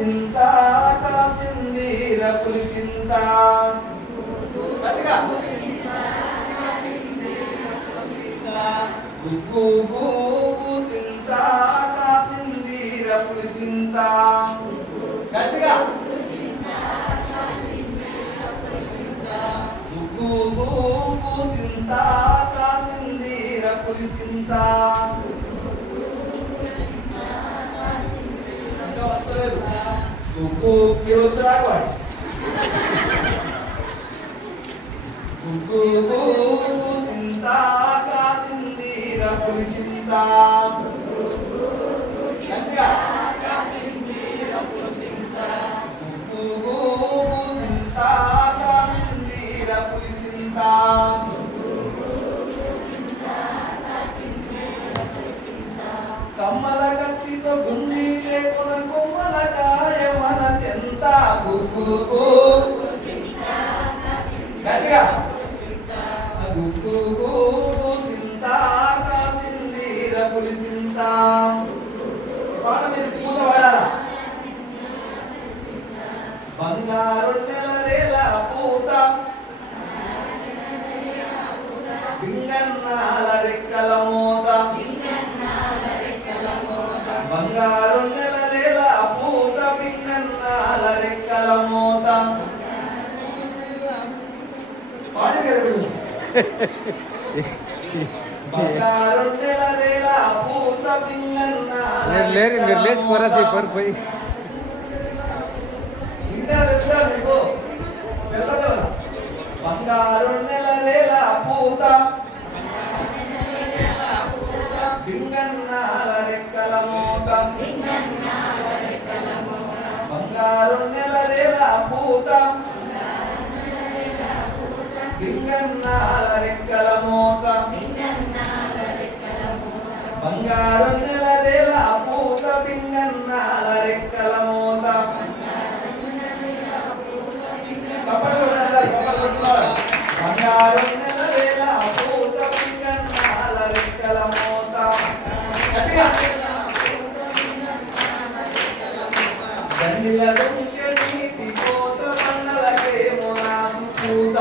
సింత కాసిందీర పులిసింత గుగ్గు గూగు సింత కాసిందీర పులిసింత గట్టిగా గుగ్గు గూగు సింత కాసిందీర పులిసింత ఇంకా వస్తలేదు గుగ్గు మీరు వచ్చేదాకా గుగ్గు గూగు సింత కాసిందీర పులిసింత గట్టిగా గుగ్గు గూగు సింత కాసిందీర పులిసింత కమ్మల గట్టితో గుంజి లేకున కొమ్మల కాయ మనసెంత గుగ్గు గట్టిగా గుగ్గు సింత కాసిందీర పులిసింత పాట మీరు స్మూత వాడాలా బంగారు నెలరేల పూత పింగన్నాల రెక్కల మోత బంగారు నెలరేల పూత పింగన్నాల రెక్కల మోత పాడి బంగారు నెలరేల పూత పింగన్నాల మీరు లేచి పోరాసి పోయి తెలుసా మీకు తెలుసా కదా బంగారు నెలరేల పూత పింగన్నాల రెక్కల మోత బంగారు నెలరేల పూత పింగన్నాల రెక్కల మోత బంగారు నెలరేల పూత పింగన్నాల రెక్కల మోత బంగారు నెలరేల పూత పింగన్నాల రెక్కల మోత దండిల దుంకె నీతి పోత పండలకేమో నాసు పూత